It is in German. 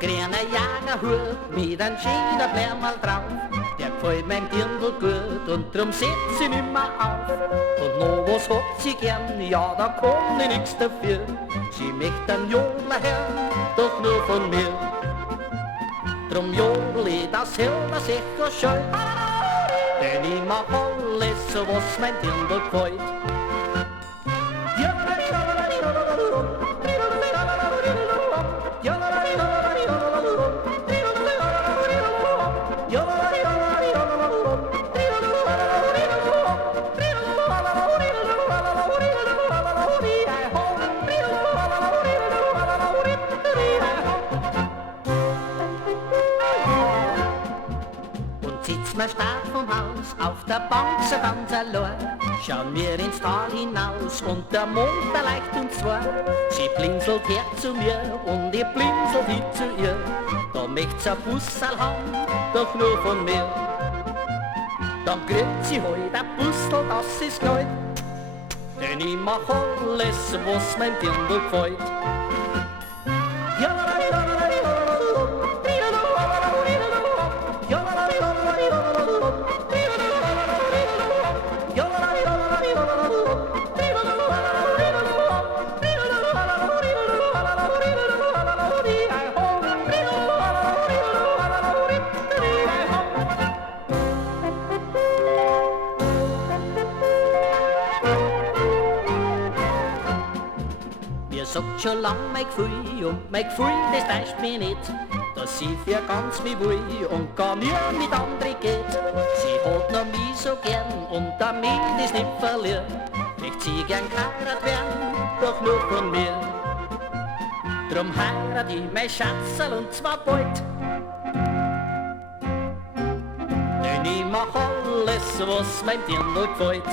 Grüne Jagerhut mit einem schönen Blärmerl drauf, der gefällt meinem Dirndl gut und drum setz ich nimmer auf. Und noch was hat sie gern, ja da kann ich nix dafür, sie möcht einen Jodler hören, doch nur von mir. Drum jodel ich das Hirn sicher schön, denn ich mach alles, was mein Dirndl gefällt. Sitzt man stark vom Haus auf der Bank so ganz allein, schauen wir ins Tal hinaus und der Mond erleicht uns zwar. Sie blinzelt her zu mir und ich blinzelt hin zu ihr, da möcht's ein Bussel haben, doch nur von mir. Dann kriegt sie heut ein Bussel, das ist geil, denn ich mach alles, was meinem Dirndl gefällt. Mir sagt schon lang mein Gefühl und mein Gefühl, das täuscht mich nicht, dass sie für ganz mich will und gar nie mit anderen geht. Sie hat noch mich so gern und damit ist nicht verliert, möcht sie gern geheirat werden, doch nur von mir. Drum heirat ich mein Schatzerl und zwar bald, denn ich mach alles, was mein Dirndl gefällt.